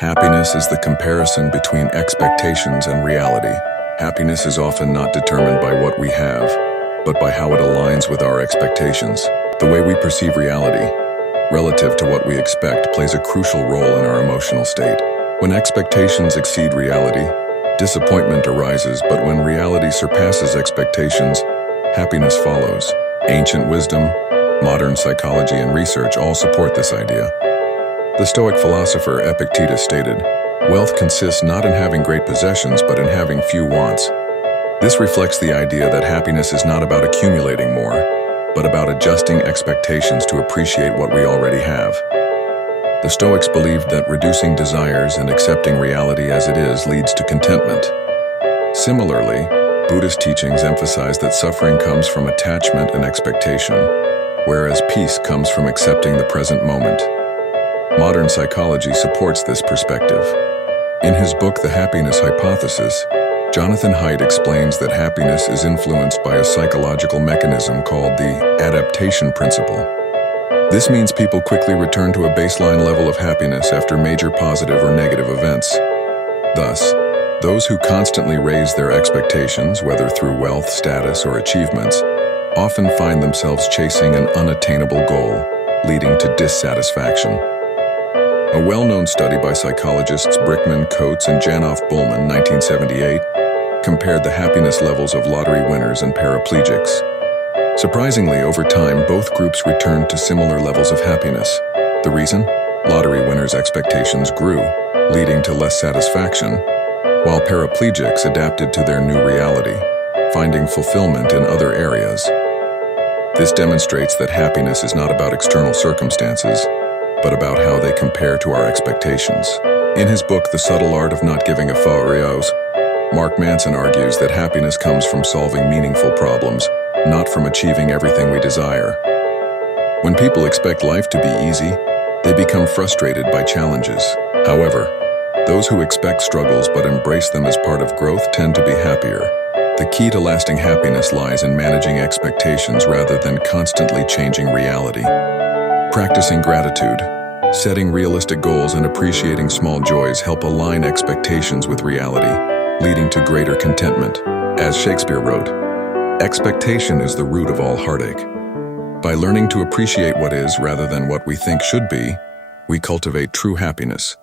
Happiness is the comparison between expectations and reality. Happiness is often not determined by what we have, but by how it aligns with our expectations. The way we perceive reality, relative to what we expect, plays a crucial role in our emotional state. When expectations exceed reality, disappointment arises, but when reality surpasses expectations, happiness follows. Ancient wisdom, modern psychology, and research all support this idea. The Stoic philosopher Epictetus stated, "Wealth consists not in having great possessions, but in having few wants." This reflects the idea that happiness is not about accumulating more, but about adjusting expectations to appreciate what we already have. The Stoics believed that reducing desires and accepting reality as it is leads to contentment. Similarly, Buddhist teachings emphasize that suffering comes from attachment and expectation, whereas peace comes from accepting the present moment. Modern psychology supports this perspective. In his book, The Happiness Hypothesis, Jonathan Haidt explains that happiness is influenced by a psychological mechanism called the adaptation principle. This means people quickly return to a baseline level of happiness after major positive or negative events. Thus, those who constantly raise their expectations, whether through wealth, status, or achievements, often find themselves chasing an unattainable goal, leading to dissatisfaction. A well-known study by psychologists Brickman, Coates, and Janoff Bullman, 1978, compared the happiness levels of lottery winners and paraplegics. Surprisingly, over time, both groups returned to similar levels of happiness. The reason? Lottery winners' expectations grew, leading to less satisfaction, while paraplegics adapted to their new reality, finding fulfillment in other areas. This demonstrates that happiness is not about external circumstances, but about how they compare to our expectations. In his book, The Subtle Art of Not Giving a F***, Mark Manson argues that happiness comes from solving meaningful problems, not from achieving everything we desire. When people expect life to be easy, they become frustrated by challenges. However, those who expect struggles but embrace them as part of growth tend to be happier. The key to lasting happiness lies in managing expectations rather than constantly changing reality. Practicing gratitude, setting realistic goals, and appreciating small joys help align expectations with reality, leading to greater contentment. As Shakespeare wrote, "Expectation is the root of all heartache." By learning to appreciate what is rather than what we think should be, we cultivate true happiness.